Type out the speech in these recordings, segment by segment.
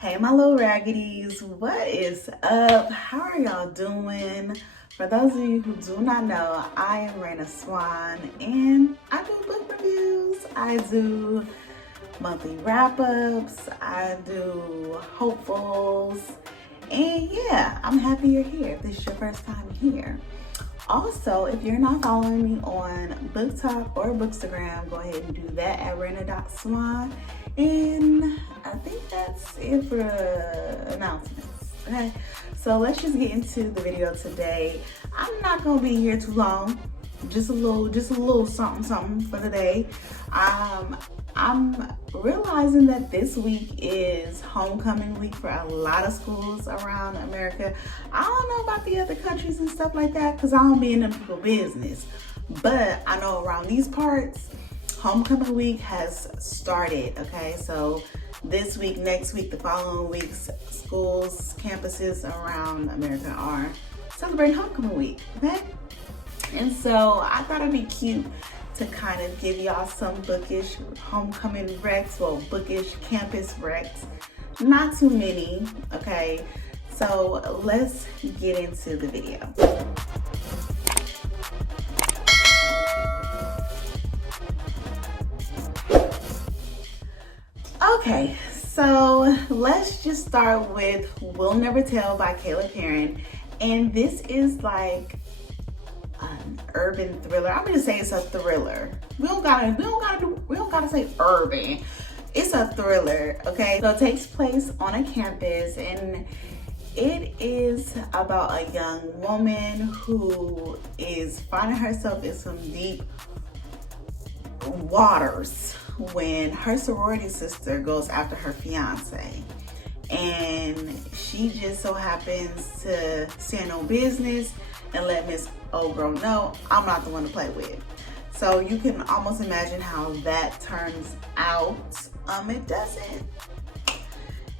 Hey my little raggities, what is up? How are y'all doing? For those of you who do not know, I am Raina Swan and I do book reviews. I do monthly wrap-ups, I do hopefuls, and yeah, I'm happy you're here. If this is your first time here. Also, if you're not following me on BookTok or Bookstagram, go ahead and do that at Raina.Swan. And I think that's it for announcements. Okay, so let's just get into the video today. I'm not gonna be here too long. Just a little something for today. I'm realizing that this week is homecoming week for a lot of schools around America. I don't know about the other countries and stuff like that because I don't be in them people's business. But I know around these parts, homecoming week has started, okay? So this week, next week, the following weeks, schools, campuses around America are celebrating homecoming week, okay? And so I thought it'd be cute to kind of give y'all some bookish homecoming recs, well, bookish campus recs. Not too many, okay? So let's get into the video. Okay, so let's just start with We'll Never Tell by Kayla Perrin. And this is like an urban thriller. I'm gonna say it's a thriller. We don't gotta say urban. It's a thriller, okay? So it takes place on a campus and it is about a young woman who is finding herself in some deep waters when her sorority sister goes after her fiance. And she just so happens to stand on business and let Miss Old Girl know, I'm not the one to play with. So you can almost imagine how that turns out.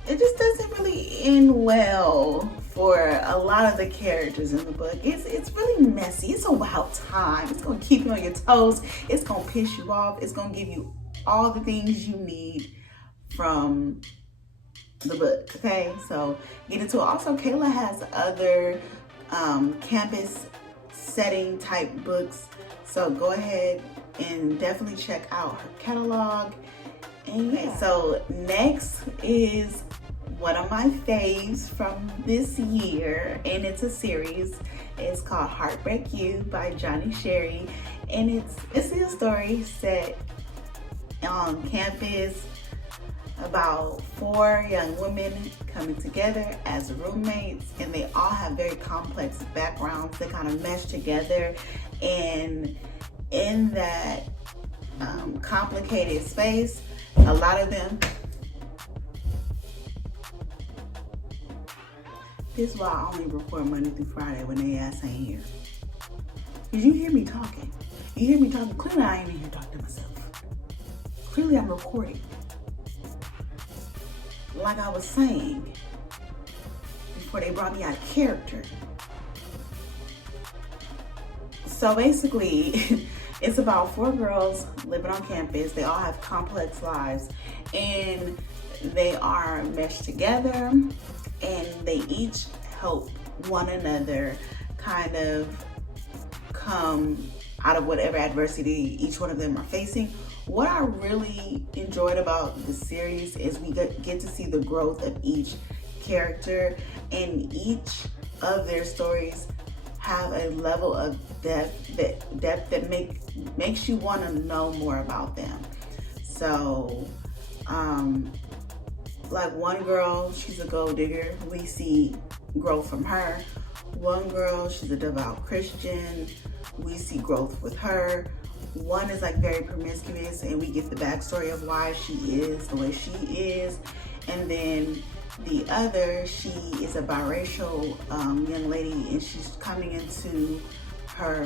It just doesn't really end well for a lot of the characters in the book. It's really messy. It's a wild time. It's gonna keep you on your toes. It's gonna piss you off. It's gonna give you all the things you need from the book, okay? So get into it. Also, Kayla has other campus setting type books, so go ahead and definitely check out her catalog. And yeah, so next is one of my faves from this year, and it's a series. It's called Heartbreak You by Johnny Sherry, and it's a story set on campus about 4 young women coming together as roommates, and they all have very complex backgrounds. They kind of mesh together, and in that complicated space, a lot of them, this is why I only record Monday through Friday when they ass ain't here. Cause you hear me talking. Clearly I ain't in here talking to myself. Clearly I'm recording. Like I was saying before they brought me out of character. So basically, it's about 4 girls living on campus. They all have complex lives and they are meshed together, and they each help one another kind of come out of whatever adversity each one of them are facing. What I really enjoyed about the series is we get to see the growth of each character, and each of their stories have a level of depth that makes you want to know more about them. So like one girl, she's a gold digger. We see growth from her. One girl, she's a devout Christian. We see growth with her. One is like very promiscuous, and we get the backstory of why she is the way she is. And then the other, she is a biracial young lady, and she's coming into her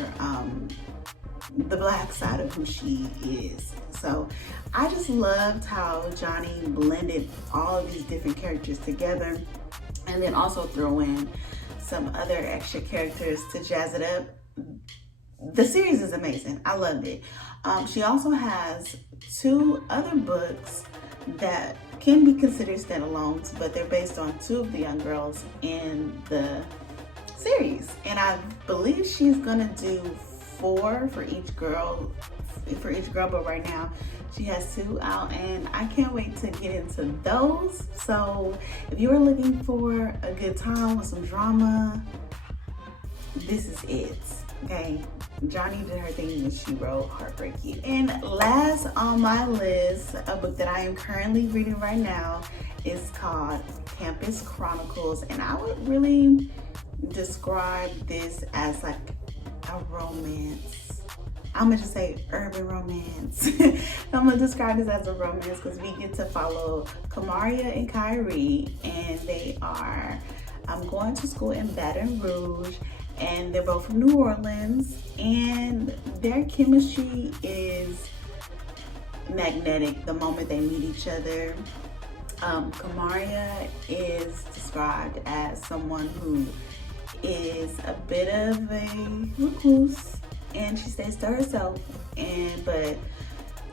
the black side of who she is. So I just loved how Johnny blended all of these different characters together, and then also throw in some other extra characters to jazz it up. The series is amazing. I loved it. She also has 2 other books that can be considered standalones, but they're based on two of the young girls in the series. And I believe she's gonna do 4 for each girl, but right now she has 2 out, and I can't wait to get into those. So if you are looking for a good time with some drama, this is it, okay? Johnny did her thing and she wrote Heartbreaking. And last on my list, a book that I am currently reading right now is called Campus Chronicles, and I would really describe this as like a romance. I'm gonna just say urban romance. I'm gonna describe this as a romance because we get to follow Kamaria and Kyrie, and they are going to school in Baton Rouge, and they're both from New Orleans, and their chemistry is magnetic the moment they meet each other. Kamaria is described as someone who is a bit of a recluse, and she stays to herself, but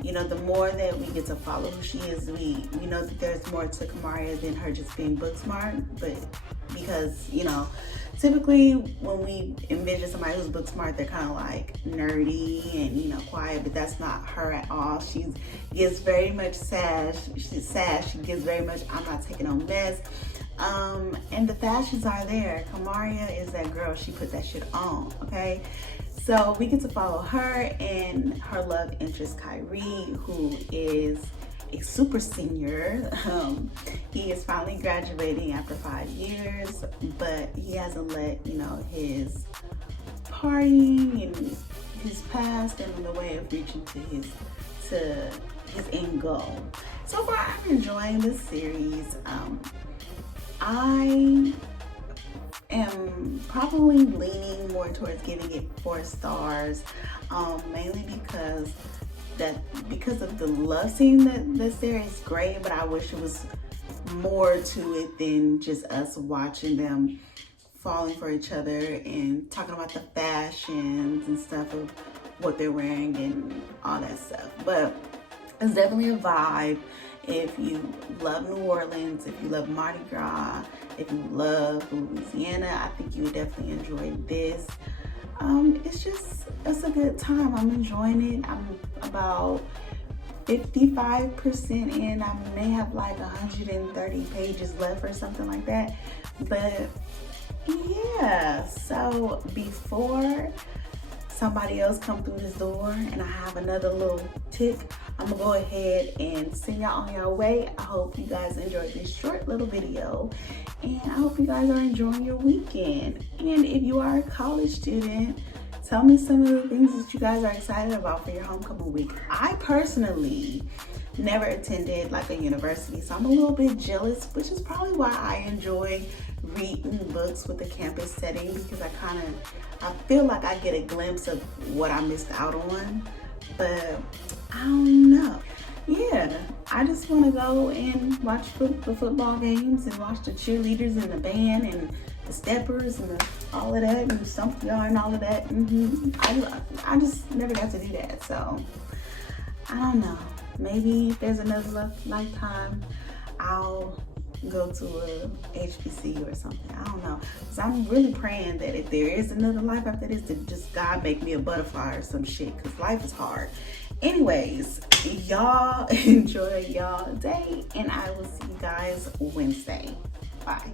you know, the more that we get to follow who she is, we know that there's more to Kamaria than her just being book smart. But because, you know, typically when we envision somebody who's book smart, they're kind of like nerdy and, you know, quiet, but that's not her at all. She gives very much sass. She gives very much, I'm not taking no mess. And the fashions are there. Kamaria is that girl. She put that shit on, okay? So we get to follow her and her love interest, Kyrie, who is a super senior. He is finally graduating after 5 years, but he hasn't let, you know, his partying and his past get in the way of reaching to his end goal. So far, I'm enjoying this series. I am probably leaning more towards giving it 4 stars, mainly because of the love scene that the series is great, but I wish it was more to it than just us watching them falling for each other and talking about the fashions and stuff of what they're wearing and all that stuff. But it's definitely a vibe. If you love New Orleans, if you love Mardi Gras, if you love Louisiana, I think you would definitely enjoy this. It's a good time. I'm enjoying it. I'm about 55% in. I may have like 130 pages left or something like that. But yeah, so before somebody else come through this door and I have another little tick, I'm gonna go ahead and send y'all on your way. I hope you guys enjoyed this short little video, and I hope you guys are enjoying your weekend. And if you are a college student, tell me some of the things that you guys are excited about for your homecoming week. I personally never attended like a university, so I'm a little bit jealous, which is probably why I enjoy reading books with a campus setting, because I feel like I get a glimpse of what I missed out on. But I don't know. Yeah, I just want to go and watch the football games and watch the cheerleaders and the band and the steppers and all of that and stomp yard and all of that. I just never got to do that, so I don't know. Maybe if there's another lifetime, I'll go to a HBC or something. I don't know. Because I'm really praying that if there is another life after this, that just God make me a butterfly or some shit, because life is hard. Anyways, y'all enjoy y'all day, and I will see you guys Wednesday. Bye.